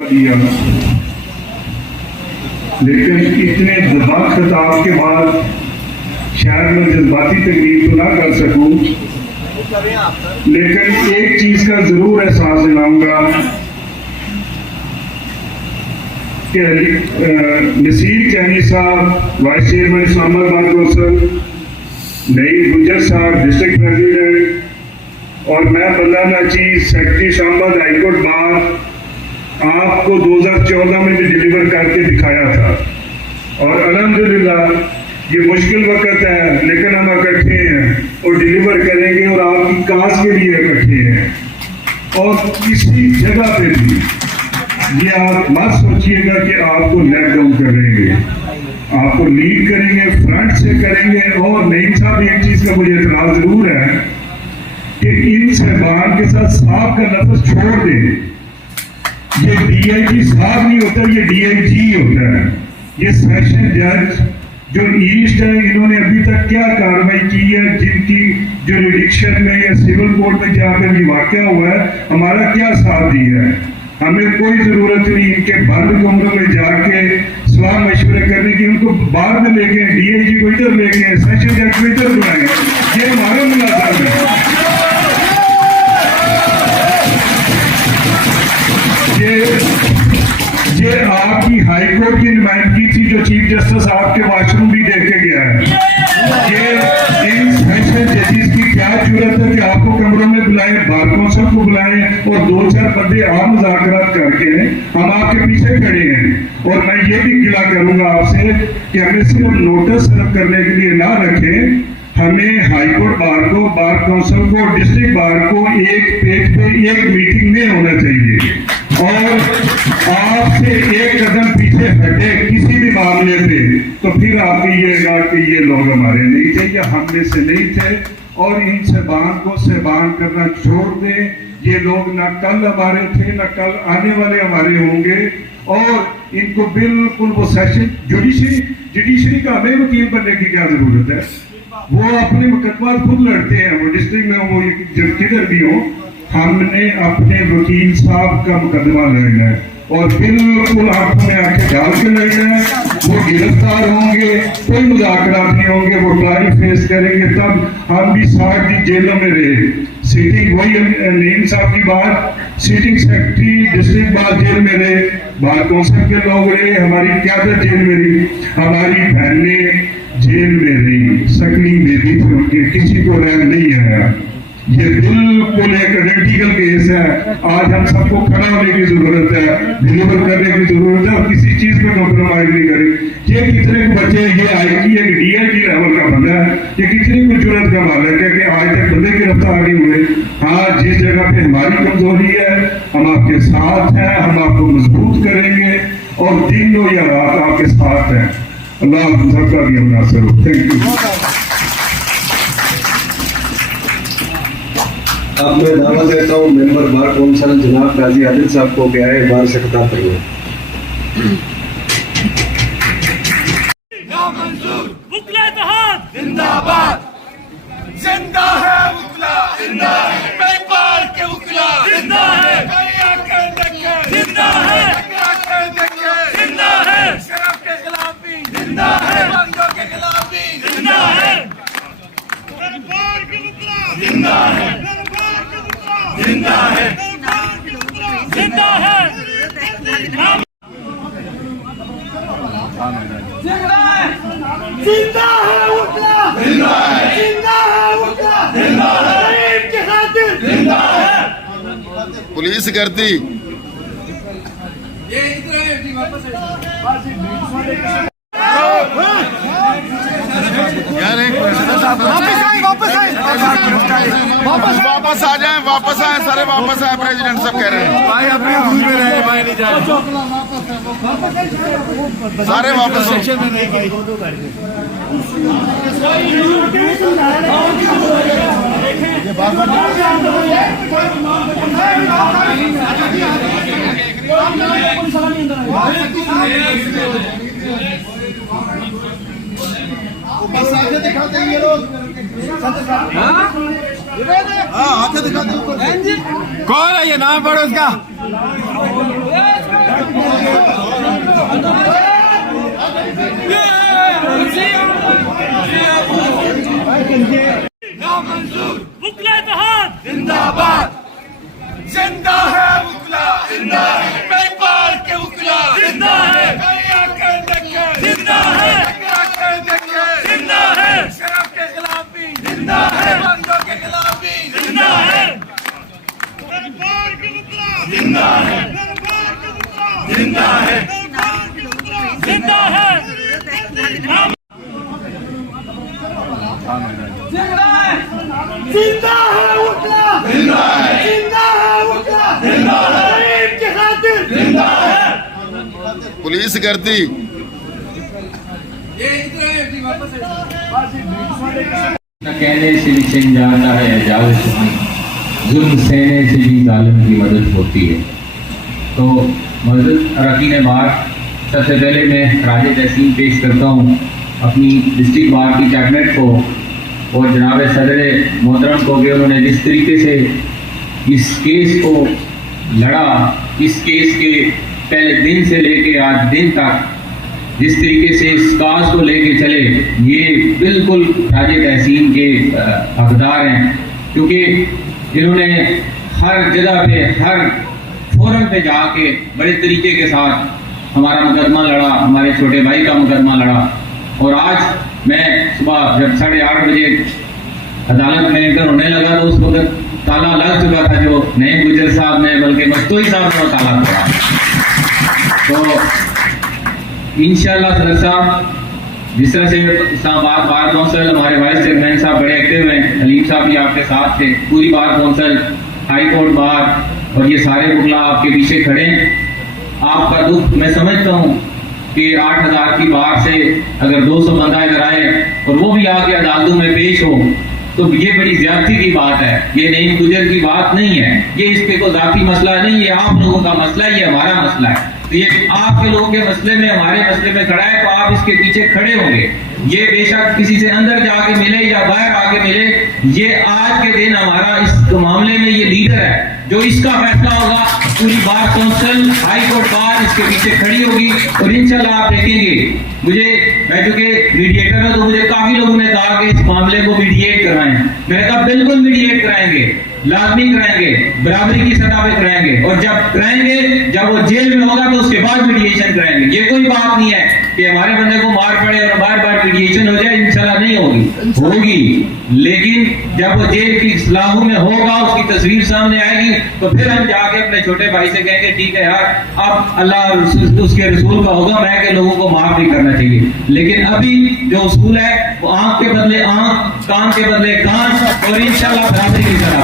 दिया, लेकिन इतने दबाव खिताब के बाद शायद मैं जज्बाती तकलीफ तो ना कर सकूं, लेकिन एक चीज का जरूर एहसास दिलाऊंगा कि नसीर कैनी साहब, वाइस चेयरमैन इस्लामाबाद कौंसिल, नई गुजर साहब डिस्ट्रिक्ट प्रेसिडेंट, और मैं बंदा नाचीज सेक्रेटरी इस्लामाबाद हाईकोर्ट बार आपको 2014 में भी डिलीवर करके दिखाया था। और अल्हम्दुलिल्लाह ये मुश्किल वक्त है, लेकिन हम इकट्ठे हैं और डिलीवर करेंगे और आपकी काज के लिए इकट्ठे हैं। और किसी जगह पे भी ये आप मत सोचिएगा कि आपको लेट डाउन करेंगे, आपको लीड करेंगे, फ्रंट से करेंगे। और नईम साहब, एक चीज का मुझे एतराज जरूर है कि इन साहबान के साथ साहब का लफ्ज छोड़ दें। ये डीआईजी साहब नहीं होता, ये डीआईजी होता है। ये सेशन जज जो ईस्ट है, इन्होंने अभी तक क्या कार्रवाई की है, जिनकी जुरिडिक्शन में या सिविल कोर्ट में जहाँ पे भी वाकया हुआ है, हमारा क्या साथ दिया है। हमें कोई जरूरत नहीं इनके बंद कमरों में जाके सलाह मशवरे करने की। उनको बाहर में लेके डीआईजी को इधर लेके, सेशन जज को इधर बुलाएं, ये हमारा मुलाकात है। ये आपकी हाईकोर्ट की नुमाइंदगी थी जो चीफ जस्टिस आपके वाशरूम भी देखे गया है। ये इन सेशन जजेस की क्या जरूरत है कि आपको कमरों में बुलाएं, बार कौंसिल को बुलाएं और 2-4 बंदे आप मुज़ाकरात करके हम आपके पीछे खड़े हैं। और मैं ये भी गिला करूंगा आपसे कि हमें सिर्फ नोटिस सर्व करने के लिए ना रखें, हमें हाईकोर्ट बार को, बार काउंसिल को, डिस्ट्रिक्ट बार को एक पेज पे एक मीटिंग में होना चाहिए। और आपसे एक कदम पीछे हटे किसी भी मामले पे, तो फिर आप कहिएगा कि ये लोग हमारे नहीं थे या हम में से नहीं थे। और इन सहबान को सहबान करना छोड़ दें। ये लोग ना कल हमारे थे, ना कल आने वाले हमारे होंगे। और इनको बिल्कुल वो सेशन जुडिशरी का हमें वकील बनने की क्या जरूरत है। वो अपने मुकदमा खुद लड़ते हैं, वो डिस्ट्रिक्ट में वो किधर भी हो। हमने अपने वकील साहब का मुकदमा लड़ना है और बिल्कुल आंखों में आंखें डाल के लड़ना है। वो गिरफ्तार होंगे, कोई मुज़ाकरात नहीं होंगे, वो ट्रायल फेस करेंगे। तब हम भी 60 दिन जेलों में रहे। सिटिंग वही नईम साहब की बात, sitting secretary district bar jail में रहे, बार कौंसिल के लोग रहे, हमारी क्यादत जेल में रही, हमारी बहनें जेल में रही, सकली बेबी थी उनके, किसी को रैन नहीं आया। ये बिल्कुल एक आइडेंटिकल केस है। आज हम सबको खड़ा होने की जरूरत है, डिलीवर करने की जरूरत है और किसी चीज पे कॉम्प्रोमाइज नहीं करें। ये कितने बच्चे, ये आईजी एक डीआईजी लेवल का बंदा है, ये कितनी कुछ जरूरत का मालिक है कि आज तक बंदे गिरफ्तार नहीं हुए। हाँ, जिस जगह पे हमारी कमजोरी है हम आपके साथ हैं, हम आपको मजबूत करेंगे और दिन हो या रात आपके साथ हैं। अल्लाह सबका भी मुनासिब। Thank you. अब मैं दावा देता हूँ मेंबर बार कौंसिल जनाब गाजी आदिल साहब को क्या है बार से खिताब करेंगे। जिंदाबाद, जिंदा है वकला, जिंदा है बेकार के वकला, जिंदा है जिंदा है जिंदा है शराब के खिलाफ भी जिंदा है, बंदों के खिलाफ भी जिंदा है, बेकार के वकला जिंदा है, जिंदा है, जिंदा है, जिंदा है वकला, जिंदा है, जिंदा है वकला, जिंदा है, गरीब के खातिर जिंदा है। पुलिस करती ये इधर है जी, वापस यार एक वापस आ जाए, वापस आए, सारे वापस आए। प्रेसिडेंट सब कह रहे हैं भाई अपने रूम में रहे, भाई नहीं जाए, सारे वापस सेक्शन में रहे भाई। दिखाते हैं ये लोग, हाथ दिखाते हैं। कौन है ये, नाम पढ़ो उसका। पुलिस करती कहने से भी छिन जाता है जावे सुनी, जुल्म सहने से भी जालिम की मदद होती है। तो मदद अरकान बार, सबसे पहले मैं राज तहसीन पेश करता हूँ अपनी डिस्ट्रिक्ट बार की कैबिनेट को और जनाब सदर मोहतरम को कि उन्होंने जिस तरीके से इस केस को लड़ा, इस केस के पहले दिन से लेके आज दिन तक जिस तरीके से इस काज को लेके चले, ये बिल्कुल राज तहसीन के हकदार हैं, क्योंकि इन्होंने हर जगह पे, हर फोरम पे जाके बड़े तरीके के साथ हमारा मुकदमा लड़ा, हमारे छोटे भाई का मुकदमा लड़ा। और आज मैं सुबह जब 8:30 बजे अदालत में एंटर होने लगा तो उस वक्त ताला लग चुका था, जो नए गुजर साहब ने, बल्कि मस्तूरी साहब ने वो ताला तोड़ा। तो इंशाल्लाह सदर साहब, जिस तरह से इस्लामाबाद बार काउंसिल, हमारे वाइस चेयरमैन साहब बड़े एक्टिव हैं, अलीम साहब भी आपके साथ थे, पूरी bar council, high court bar और ये सारे बुगला आपके पीछे खड़े हैं। आपका दुख मैं समझता हूँ कि 8,000 की बार से अगर 200 बंदा इधर आए और वो भी आके अदालतों में पेश हो, तो ये बड़ी ज्यादती की बात है। ये नईम गुजर की बात नहीं है, ये इसके कोई जाती मसला नहीं है, आप लोगों का मसला है, ये हमारा मसला है। तो ये आपके लोगों के मसले में, हमारे मसले में खड़ा है, तो आप इसके पीछे खड़े होंगे। ये बेशक किसी से अंदर जाके मिले या बाहर आके मिले, ये आज के दिन हमारा इस मामले में ये लीडर है, जो इसका फैसला होगा पूरी bar council, high court bar इसके पीछे खड़ी होगी। और इंशाल्लाह आप देखेंगे, मैं चूंकि मीडिएटर हूं, तो मुझे काफी लोगों ने कहा कि इस मामले को मीडिएट करवाएं। मैंने कहा बिल्कुल मीडिएट कराएंगे, लाजमी कराएंगे, बराबरी की सतह पे कराएंगे, और जब कराएंगे, जब वो जेल में होगा तो उसके बाद मीडिएशन कराएंगे। ये कोई बात नहीं है कि हमारे बंदे को मार पड़े और बार बार मीडिएशन हो जाए, इंशाल्लाह नहीं होगी, लेकिन जब वो जेल की सलाहों में होगा, उसकी तस्वीर सामने आएगी, तो फिर हम जाके अपने छोटे भाई से कहेंगे ठीक है यार, अब अल्लाह और उसके रसूल का होगा, मैं के लोगों को माफ भी करना चाहिए। लेकिन अभी जो उसूल है वो आंख के बदले आंख, कान के बदले कान, और इंशाल्लाह बराबरी की तरह